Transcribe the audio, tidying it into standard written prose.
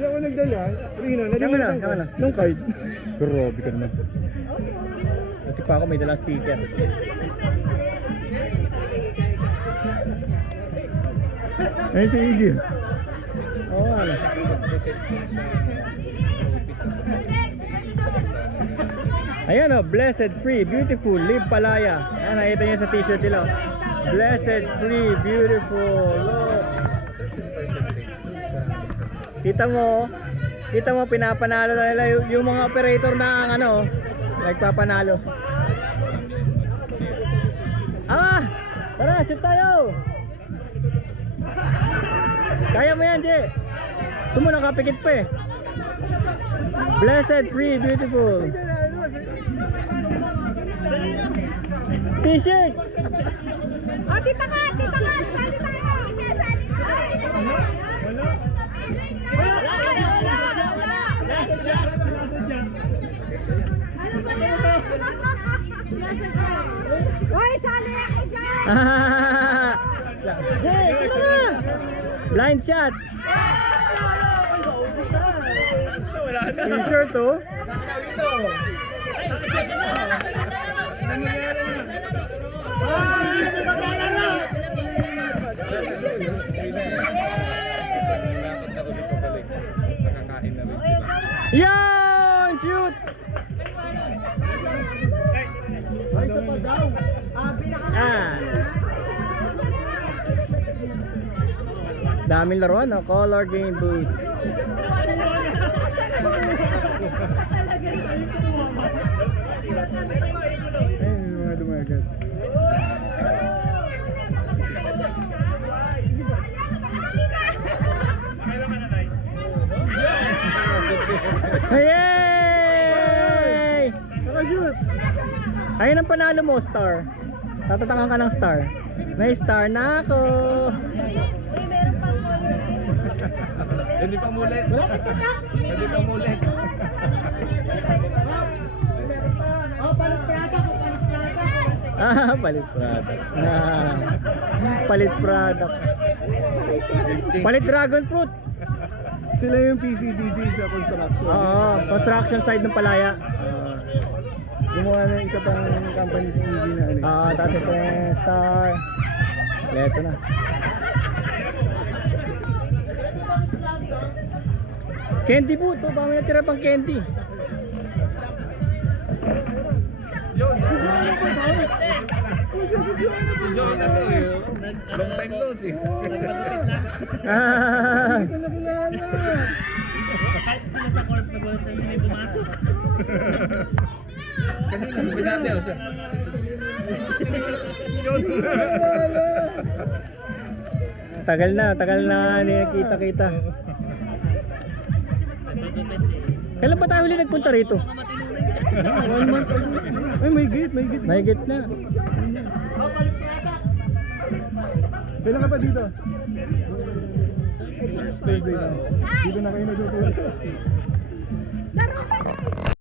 Hindi ako nagdala. Rino, Tama na, nalimutan ko. tama na. Nung card. Grabe ka naman. Buti pa ako may dalang sticker. Ayun si Iggy. Oo, ano. Ayan o, blessed, free, beautiful, live palaya. Ayan, nakita niyo sa t-shirt nila. Blessed, free, beautiful. Look. Kita mo pinapanalo na nila yung mga operator na ang ano, nagpapanalo. Ah! Tara, shoot tayo! Kaya mo yan, Je! Sumo, nakapikit pa eh. Blessed, free, beautiful. T-shirt! Oh, tita ka! Tita ka! Sali tayo! Hoy, sali ako dyan! Hey, come on! Blind shot! T-shirt oh! Yan! Shoot! Ah! Daming laruan, no? Color game booth. Ayun, yung mga dumagat. Yay! Nakashoot! Ayun ang panalo mo, star. Tatatangan ka ng star. May star na ako. Hindi pa mulit. Hindi pa mulit. Oh, palit prata ko, palit prata ko. Ah, palit product. Ah, palit product. Palit dragon fruit. Sila yung PCDC sa construction. Oo, construction side ng Palaya. Gumawa na isa pang company sa Iggy na ano. Tapos ito yung star. Leto na. Candy po to, baka may natira pang candy. Long time no see. Ah, Kahit sila sa course na gusto hindi pumasok. Kanina binati ako siya. tagal na nakita-kita. Kailan ba tayo huli nagpunta rito? 1 month ago. Ay, may gate. May git na. Kailan ka pa dito? Thursday na. Dito na kayo natutulog.